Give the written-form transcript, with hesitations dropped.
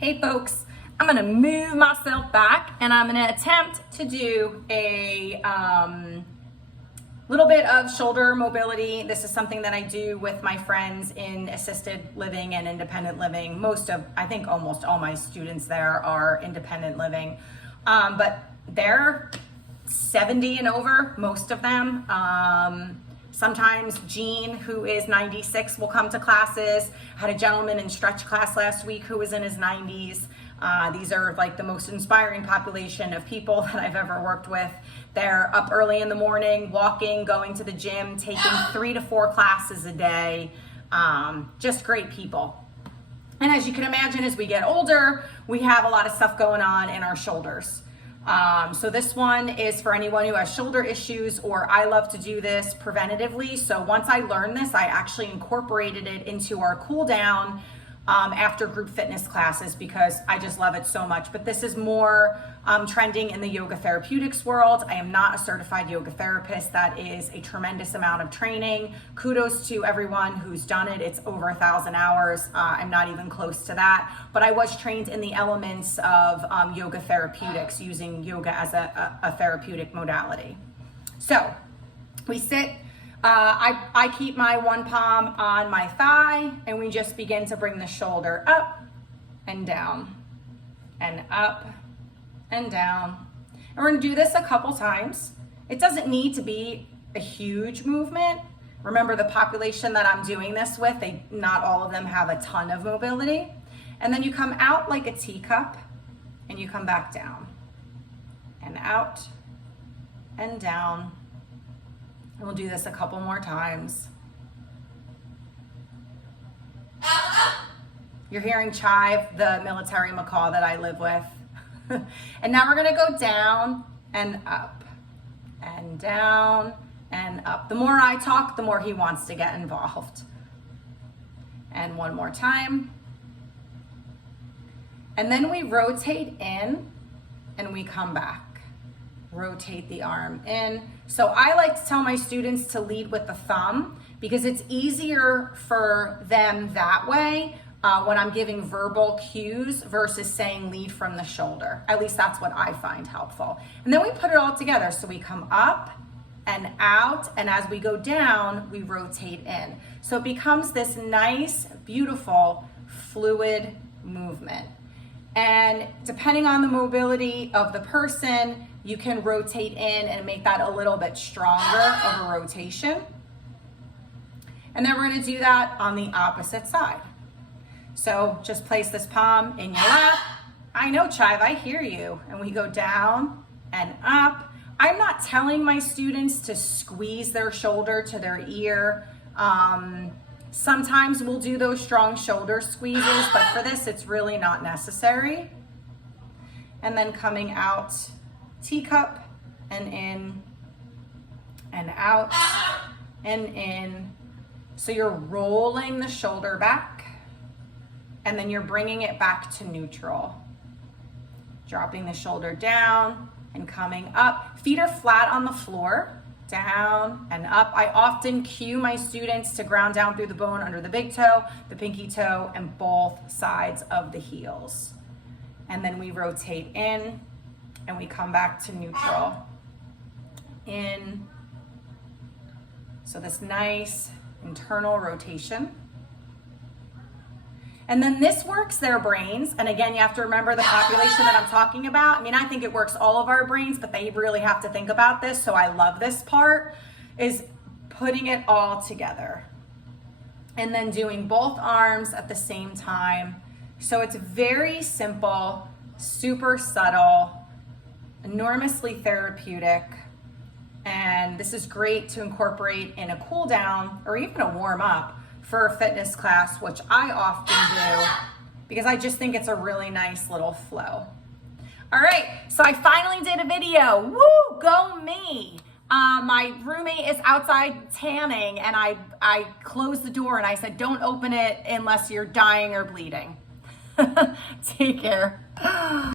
Hey folks, I'm gonna move myself back and I'm gonna attempt to do a little bit of shoulder mobility. This is something that I do with my friends in assisted living and independent living. I think almost all my students there are independent living, but they're 70 and over, most of them. Sometimes Jean, who is 96, will come to classes. I had a gentleman in stretch class last week who was in his 90s. These are like the most inspiring population of people that I've ever worked with. They're up early in the morning, walking, going to the gym, taking 3 to 4 classes a day. Just great people. And as you can imagine, as we get older, we have a lot of stuff going on in our shoulders. So this one is for anyone who has shoulder issues, or I love to do this preventatively. So once I learned this, I actually incorporated it into our cool down after group fitness classes because I just love it so much. But this is more trending in the yoga therapeutics world. I am not a certified yoga therapist. That is a tremendous amount of training. Kudos to everyone who's done it. It's over 1,000 hours. I'm not even close to that. But I was trained in the elements of yoga therapeutics, using yoga as a therapeutic modality. So we sit. I keep my one palm on my thigh and we just begin to bring the shoulder up and down and up and down. And we're gonna do this a couple times. It doesn't need to be a huge movement. Remember, the population that I'm doing this with, not all of them have a ton of mobility. And then you come out like a teacup and you come back down and out and down. And we'll do this a couple more times. You're hearing Chive, the military macaw that I live with. And now we're gonna go down and up and down and up. The more I talk, the more he wants to get involved. And one more time. And then we rotate in and we come back. Rotate the arm in. So I like to tell my students to lead with the thumb because it's easier for them that way when I'm giving verbal cues versus saying lead from the shoulder. At least that's what I find helpful. And then we put it all together. So we come up and out, and as we go down, we rotate in. So it becomes this nice, beautiful, fluid movement. And depending on the mobility of the person, you can rotate in and make that a little bit stronger of a rotation. And then we're gonna do that on the opposite side. So just place this palm in your lap. I know, Chive, I hear you. And we go down and up. I'm not telling my students to squeeze their shoulder to their ear. Sometimes we'll do those strong shoulder squeezes, but for this, it's really not necessary. And then coming out, teacup, and in, and out, and in. So you're rolling the shoulder back, and then you're bringing it back to neutral. Dropping the shoulder down and coming up. Feet are flat on the floor. Down and up. I often cue my students to ground down through the bone under the big toe, the pinky toe, and both sides of the heels. And then we rotate in and we come back to neutral. In. So this nice internal rotation. And then this works their brains. And again, you have to remember the population that I'm talking about. I mean, I think it works all of our brains, but they really have to think about this. So I love this part, is putting it all together. And then doing both arms at the same time. So it's very simple, super subtle, enormously therapeutic. And this is great to incorporate in a cool down or even a warm up for a fitness class, which I often do because I just think it's a really nice little flow. All right, so I finally did a video. Woo, go me. My roommate is outside tanning and I closed the door and I said, don't open it unless you're dying or bleeding. Take care.